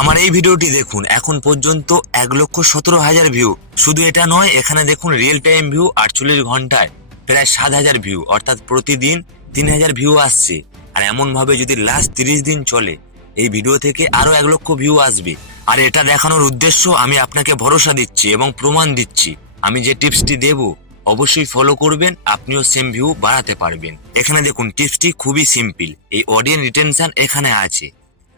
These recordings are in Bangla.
আমার এই ভিডিওটি দেখুন, এখন পর্যন্ত 1,17,000 ভিউ। শুধু এটা নয়, এখানে দেখুন রিয়েল টাইম ভিউ 48 ঘন্টায় প্রায় 7,000 ভিউ, অর্থাৎ প্রতিদিন 3,000 ভিউ আসছে। আর এমন ভাবে যদি লাস্ট 30 দিন চলে, এই ভিডিও থেকে আরো 1 লক্ষ ভিউ আসবে। আর এটা দেখানোর উদ্দেশ্য, আমি আপনাকে ভরসা দিচ্ছি এবং প্রমাণ দিচ্ছি, আমি যে টিপসটি দেব অবশ্যই ফলো করবেন, আপনিও সেম ভিউ বাড়াতে পারবেন। এখানে দেখুন টিপসটি খুবই সিম্পল। এই অডিয়েন্স রিটেনশন এখানে আছে।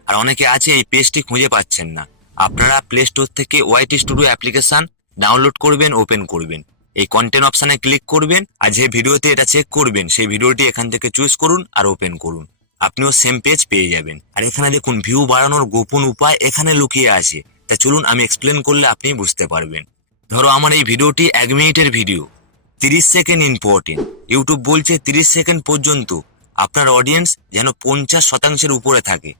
আর অনেকে আছে এই পেজটি খুঁজে পাচ্ছেন না, আপনারা প্লে স্টোর থেকে ওয়াইটি স্টুডিও অ্যাপ্লিকেশন ডাউনলোড করবেন, ওপেন করবেন, এই কন্টেন্ট অপশনে ক্লিক করবেন, আর যে ভিডিওতে এটা চেক করবেন সেই ভিডিওটি এখান থেকে চুজ করুন আর ওপেন করুন, আপনিও সেম পেজ পেয়ে যাবেন। আর এখানে দেখুন ভিউ বাড়ানোর গোপন উপায় এখানে লুকিয়ে আছে। তা চলুন আমি এক্সপ্লেন করলে আপনি বুঝতে পারবেন। ধরো আমার এই ভিডিওটি 1 মিনিটের ভিডিও, 30 সেকেন্ড ইম্পর্টেন্ট। ইউটিউব বলছে 30 সেকেন্ড পর্যন্ত আপনার অডিয়েন্স যেন 50% উপরে থাকে।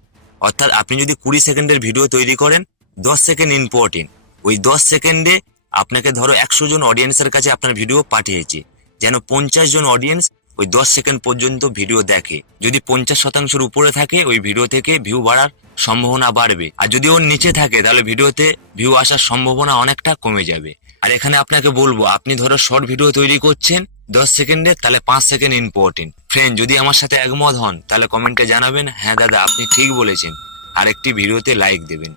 অর্থাৎ আপনি যদি 20 সেকেন্ডের ভিডিও তৈরি করেন, 10 সেকেন্ড ইম্পর্টেন্ট। ওই 10 সেকেন্ডে আপনাকে ধরো 100 জন অডিয়েন্সের কাছে আপনার ভিডিও পাঠিয়েছে, যেন 50 জন অডিয়েন্স ওই 10 সেকেন্ড পর্যন্ত ভিডিও দেখে। যদি 50% উপরে থাকে, ওই ভিডিও থেকে ভিউ বাড়ার সম্ভাবনা বাড়বে। আর যদি ওর নিচে থাকে, তাহলে ভিডিওতে ভিউ আসার সম্ভাবনা অনেকটা কমে যাবে। আর এখানে আপনাকে বলবো, আপনি ধরো শর্ট ভিডিও তৈরি করছেন 10 সেকেন্ডে, তাহলে 5 সেকেন্ড ইম্পর্টেন্ট। ফ্রেন্ড, যদি আমার সাথে একমত হন তাহলে কমেন্টে জানাবেন, হ্যাঁ দাদা আপনি ঠিক বলেছেন, আরেকটি ভিডিওতে লাইক দেবেন।